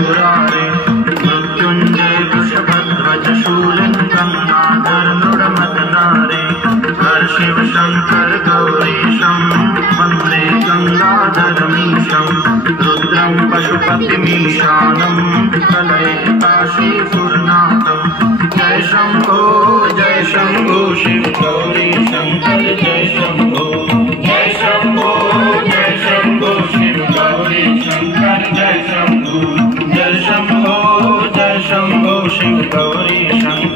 मुरारे मृत्युंजय वृषभध्वज शूलिंगं नागर नृडमदनारे हर शिव शंकर गौरीशं वन्दे गंगाधरमीशं रुद्रं पशुपतिमीशानं कलये काशीपुरनाथं। जय शंभो शिव गौरी शंकर जय शंभो शिव गौरी शंकर जय शंभो शिव गौरी शंकर।